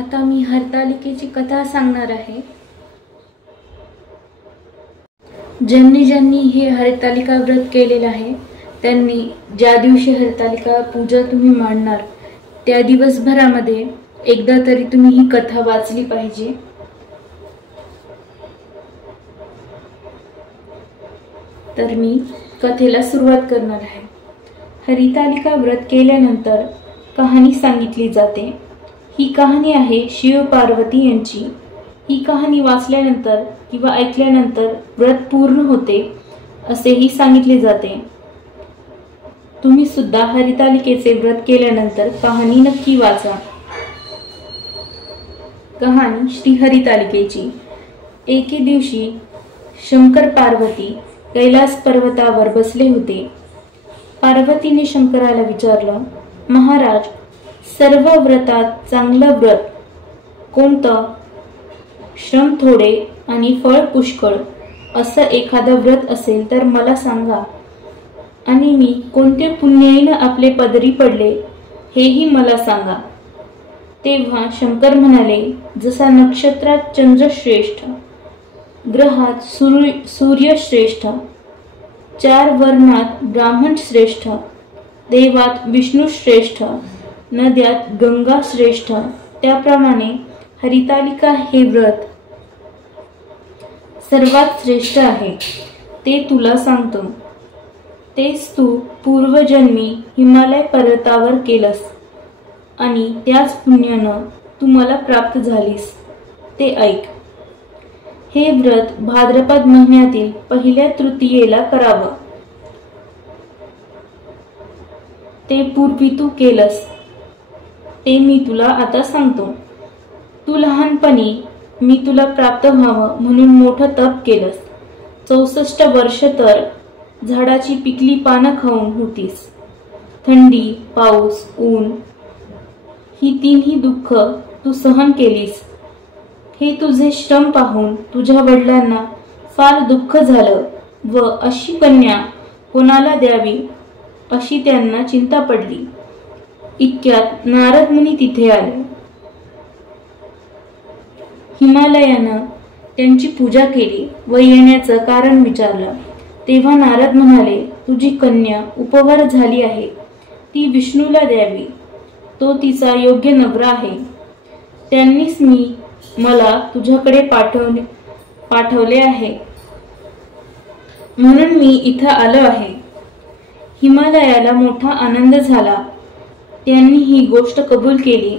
आता मी हरतालिकेची कथा सांगणार आहे। ज्यांनी ज्यांनी हे हरतालिका व्रत केलेले आहे त्यांनी ज्या दिवशी हरतालिका पूजा तुम्ही मांडणार त्या दिवसभरामध्ये एकदा तरी तुम्ही ही कथा वाचली पाहिजे। तर मी कथेला सुरुवात करणार आहे। हरतालिका व्रत केल्यानंतर कहाणी सांगितली जाते। ही कहाणी आहे शिव पार्वती यांची। ही कहाणी वाचल्यानंतर किंवा ऐकल्यानंतर व्रत पूर्ण होते असेही सांगितले जाते। तुम्ही सुद्धा हरतालिकेचे व्रत केल्यानंतर कहाणी नक्की वाचा। कहाणी श्री हरतालिकेची। एके दिवशी शंकर पार्वती कैलास पर्वतावर बसले होते। पार्वतीने शंकराला विचारलं, महाराज, सर्व व्रतात चांगलं व्रत कोणतं? श्रम थोडे आणि फळ पुष्कळ असं एखादं व्रत असेल तर मला सांगा, आणि मी कोणते पुण्याईनं आपले पदरी पडले हेही मला सांगा। तेव्हा शंकर म्हणाले, जसा नक्षत्रात चंद्र श्रेष्ठ, ग्रहात सूर्य श्रेष्ठ, 4 वर्णात ब्राह्मण श्रेष्ठ, देवात विष्णू श्रेष्ठ, नद्यात गंगा श्रेष्ठ, त्याप्रमाणे हरतालिका हे व्रत सर्वात श्रेष्ठ आहे। ते तुला सांगतो। तेच तू पूर्वजन्मी हिमालय पर्वतावर केलंस आणि त्याच पुण्यानं तू मला प्राप्त झालीस। ते ऐक। हे व्रत भाद्रपद महिन्यातील पहिल्या तृतीयेला करावं। ते पूर्वी तू केलंस ते मी तुला आता सांगतो। तू लहानपणी मी तुला प्राप्त व्हावं म्हणून मोठं तप केलंस। 64 वर्ष तर झाडाची पिकली पानं खाऊन होतीस। थंडी, पाऊस, ऊन ही तिन्ही दुःख तू सहन केलीस। हे तुझे श्रम पाहून तुझ्या वडिलांना फार दुःख झालं व अशी कन्या कोणाला द्यावी अशी त्यांना चिंता पडली। इतक्यात नारद मुनी तिथे आले। हिमालयानं त्यांची पूजा केली व येण्याचं कारण विचारलं। तेव्हा नारद म्हणाले, तुझी कन्या उपवर झाली आहे, ती विष्णूला द्यावी, तो तिचा योग्य नवरा आहे। त्यांनीच मला तुझ्याकडे पाठवले आहे, म्हणून मी इथं आलो आहे। हिमालयाला मोठा आनंद झाला। त्यांनी ही गोष्ट कबूल केली।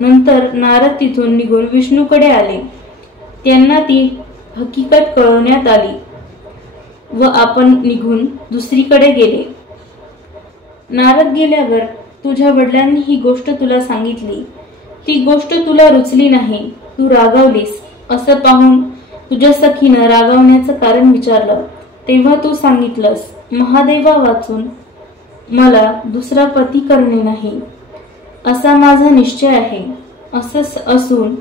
नंतर नारद तिथून निघून विष्णूकडे आले। त्यांना ती हकीकत कळवण्यात आली व आपण निघून दुसरीकडे गेले। नारद गेल्यावर तुझ्या वडिलांनी ही गोष्ट तुला सांगितली। ती गोष्ट तुला रुचली नाही, तू रागावलीस। असं पाहून तुझ्या सखीनं रागावण्याचं कारण विचारलं। तेव्हा तू सांगितलंस, महादेवा वाचून मला दुसरा पती करणे नाही असा माझा निश्चय आहे। असं असून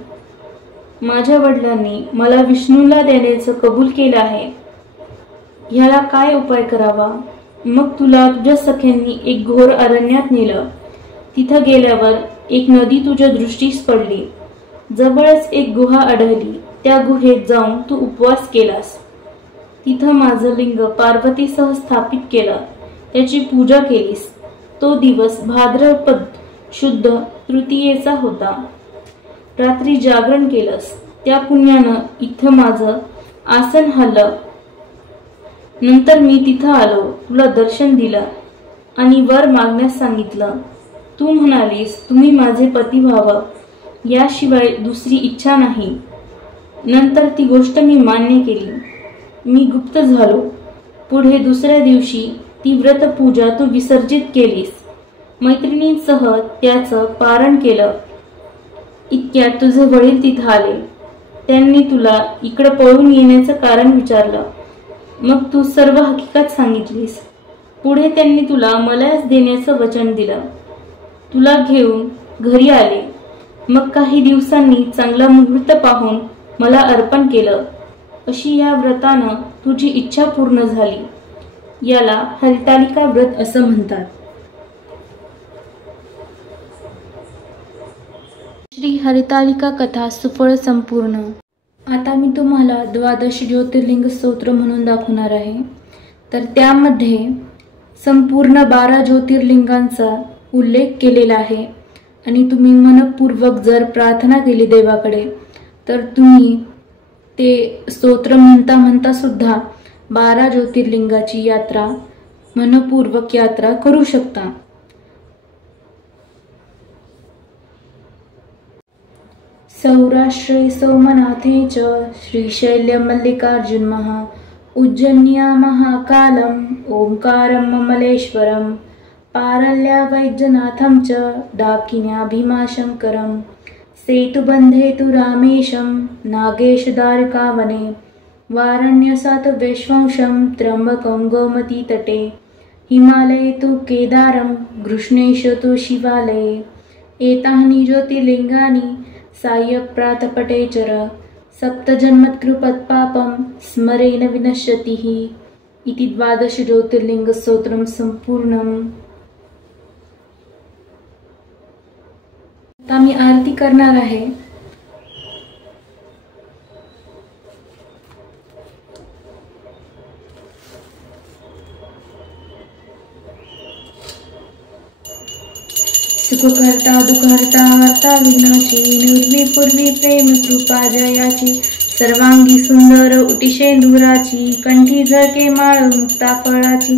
माझ्या वडिलांनी मला विष्णूला देण्याचं कबूल केलं आहे। ह्याला काय उपाय करावा? मग तुला तुझ्या सख्यांनी एक घोर अरण्यात नेलं। तिथं गेल्यावर एक नदी तुझ्या दृष्टीस पडली। जवळच एक गुहा आढळली। त्या गुहेत जाऊन तू उपवास केलास। तिथं माझं लिंग पार्वतीसह स्थापित केलं, त्याची पूजा केलीस। तो दिवस भाद्रपद शुद्ध तृतीयेचा होता। रात्री जागरण केलंस, त्या पुण्यानं इथं माझं आसन हल्लं। नंतर मी तिथं आलो, तुला दर्शन दिलं आणि वर मागण्यास सांगितलं। तू म्हणालीस, तुम्ही माझे पती व्हावं, याशिवाय दुसरी इच्छा नाही। नंतर ती गोष्ट मी मान्य केली। मी गुप्त झालो। पुढे दुसऱ्या दिवशी ती व्रतपूजा तू विसर्जित केलीस। मैत्रिणींसह त्याचं पारण केलं। इतक्यात तुझे वडील तिथं आले। त्यांनी तुला इकडे पळून येण्याचं कारण विचारलं। मग तू सर्व हकीकत सांगितलीस। पुढे त्यांनी तुला मलाच देण्याचं वचन दिलं। तुला घेऊन घरी आले। मग काही दिवसांनी चांगला मुहूर्त पाहून मला अर्पण केलं। अशी या व्रतानं तुझी इच्छा पूर्ण झाली। याला हरतालिका व्रत असं म्हणतात। श्री हरितालिका कथा सुफळ संपूर्ण। आता मी तुम्हाला 12 ज्योतिर्लिंग स्तोत्र म्हणून दाखवणार आहे। तर त्यामध्ये संपूर्ण 12 ज्योतिर्लिंगांचा उल्लेख केलेला आहे आणि तुम्ही मनपूर्वक जर प्रार्थना केली देवाकडे तर तुम्ही ते स्तोत्र म्हणता म्हणता सुद्धा 12 ज्योतिर्लिंगाची यात्रा मनपूर्वक यात्रा करू शकता। सौराष्ट्रे सोमनाथे च श्रीशैल्य मल्लिकार्जुन महा उज्जन्या महाकालम ओंकारम ममलेश्वरम पारल्या वैद्यनाथं च डाकिन्या भीमाशंकरम सेतुबंधे तु रामेशं नागेश द्वारकावने वारण्यसात वैश्वंशं त्र्यंबकं गोमती तटे हिमालये तु केदारं गृष्णेश तु शिवालये एतानि ज्योतिर्लिंगानि सायप्रातपटेचर सप्तजन्मत्कृपत्पापं स्मरेण विनश्यतिः इति 12 ज्योतिर्लिंग स्तोत्रम संपूर्णम। आता मी आरती करणार आहे। सुखकर्ता दुःखहर्ता वार्ता विघ्नाची निर्वी पूर्वी प्रेम कृपा जयाची सर्वांगी सुंदर उटिशेंदुराची कंठी झळके माळ मुक्ता फळाची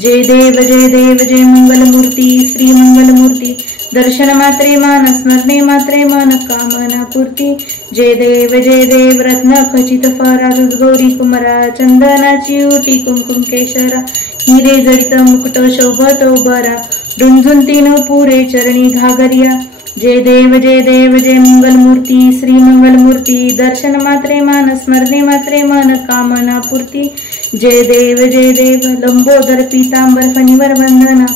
जय देव जय मंगलमूर्ती श्री मंगलमूर्ती दर्शन मात्रे मान स्मरणे मात्रे मन कामना पूर्ती जय देव रत्न खचित फरा गौरी कुमरा चंदनाची उटी कुमकुम केशरा हिरे जडित मुकुट शोभतो बरा रुंझुंतीन पुरे चरणी घागरिया जय देव जय मंगलमूर्ती श्री मंगलमूर्ती दर्शन मात्रे मान स्मरणे मात्रे मन कामना पूर्ती जय देव लंबोदर पीतांबर फणीवर वंदना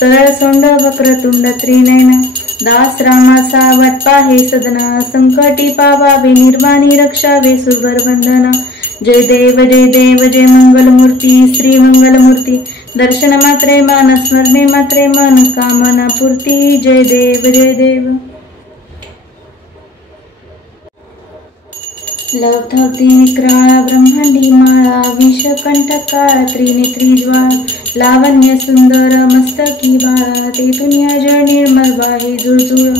सरळ सोंड वक्रतुंड त्रिनयना दास रामाचा वाटपा हे सदना संकटी पावावे निर्वाणी रक्षावे सुरवर वंदना जय देव जय मंगलमूर्ती श्री मंगलमूर्ती दर्शन मात्रे मान स्मरणे मात्रे मन कामना पूर्ती जय देव लवथवती विक्राळा ब्रह्मांडी माळा विषकंठ काळ त्रिनेत्री ज्वाळा लावण्य सुंदर मस्तकी बाळा ते दुनिया जळ निर्मल बाहे जुळजुळ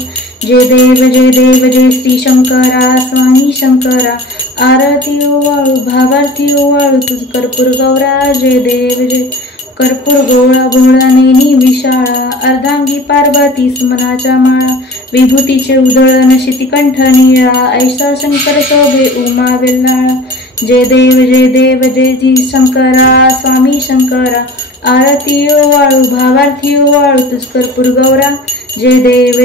जय देव जय श्री शंकरा स्वामी शंकरा आरती ओवाळू भावार्थी ओवाळू तुझ कर्पूर गौरा जय देव कर्पूर गोळा भोळा नेनी विशाळा अर्धांगी पार्वती सुमनाच्या माळा विभूतीचे उधळण शितिकंठ निळा ऐसा शंकर शोभे उमा वेल्लाळा जय देव जय जी शंकरा स्वामी शंकरा आरती ओवाळू भावार्थी ओवाळू तुझ कर्पूर गौरा जय देव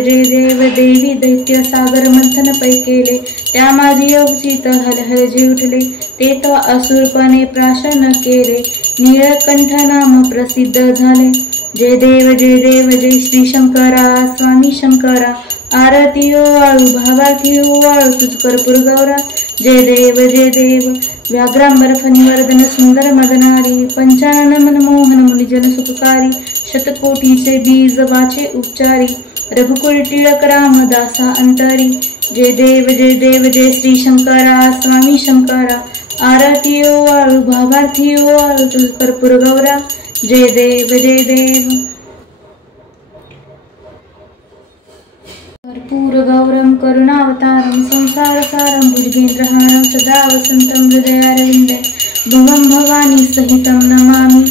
देवी दैत्य सागर मंथन पै केले त्या माझी अवचित हलहल जे उठले ते तो असुरपणे प्राशन केले नीळकंठ नाम प्रसिद्ध झाले जय देव जय श्री शंकरा स्वामी शंकरा आरती ओवाळू भावार्थी ओवाळू तुझ कर्पूर गौरा जय देव व्याघ्रांबर फणीवर्धन सुंदर मदनारी पंचानन मनमोहन मुनिजन सुखकारी शतकोटीचे बीज वाचे उपचारी रघुकुल टिळक रामदासा अंतरी जय देव जय श्री शंकरा स्वामी शंकरा आरती ओवाळू भावार्थी ओवाळू तुझ कर्पूर गौरा जय देव कर्पूर गौरम करुणावतारम संसारसारम भुजगेंद्रहारम सदा वसंतम हृदयारविंदे भवम भवानी सहितम नमामि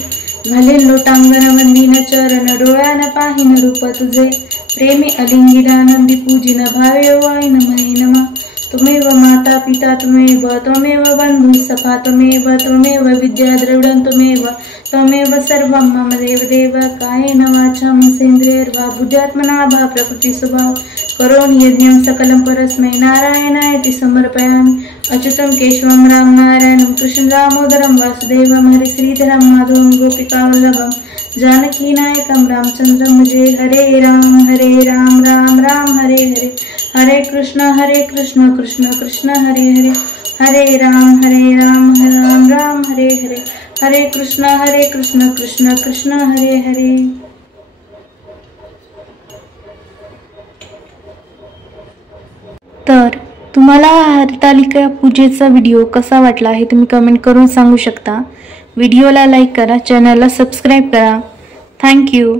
घाले लोटांगण वंदीन चरण डोळ्यान पाहिन रूप तुझे प्रेमी अलिंगिरानंदी पूजिन भावे वाईन महे नमा त्वमेव माता पिता त्वमेव बंधु सखा त्वमेव विद्या द्रविडं त्वमेव सर्वं मम देव कायेन वाचा मनसेन्द्रियैर्वा बुद्ध्यात्मना भा प्रकृति स्वभाव करोमि यज्ञं सकलं परस्मै नारायणायति समर्पयामि अच्युतं केशवं राम नारायणं कृष्ण दामोदरं वासुदेवं हरि श्रीधरं माधवं गोपिकावल्लभं जानकी नायकं रामचंद्रं भजे हरे राम राम हरे हरे हरे कृष्ण कृष्ण कृष्ण हरे हरे हरे राम राम हरे हरे हरे कृष्ण कृष्ण कृष्ण हरे हरे। तुम्हाला हरतालिका पूजेचा व्हिडिओ कसा वाटला हे तुम्ही कमेंट करून सांगू शकता। व्हिडिओला लाईक करा, चॅनलला सबस्क्राईब करा। Thank you.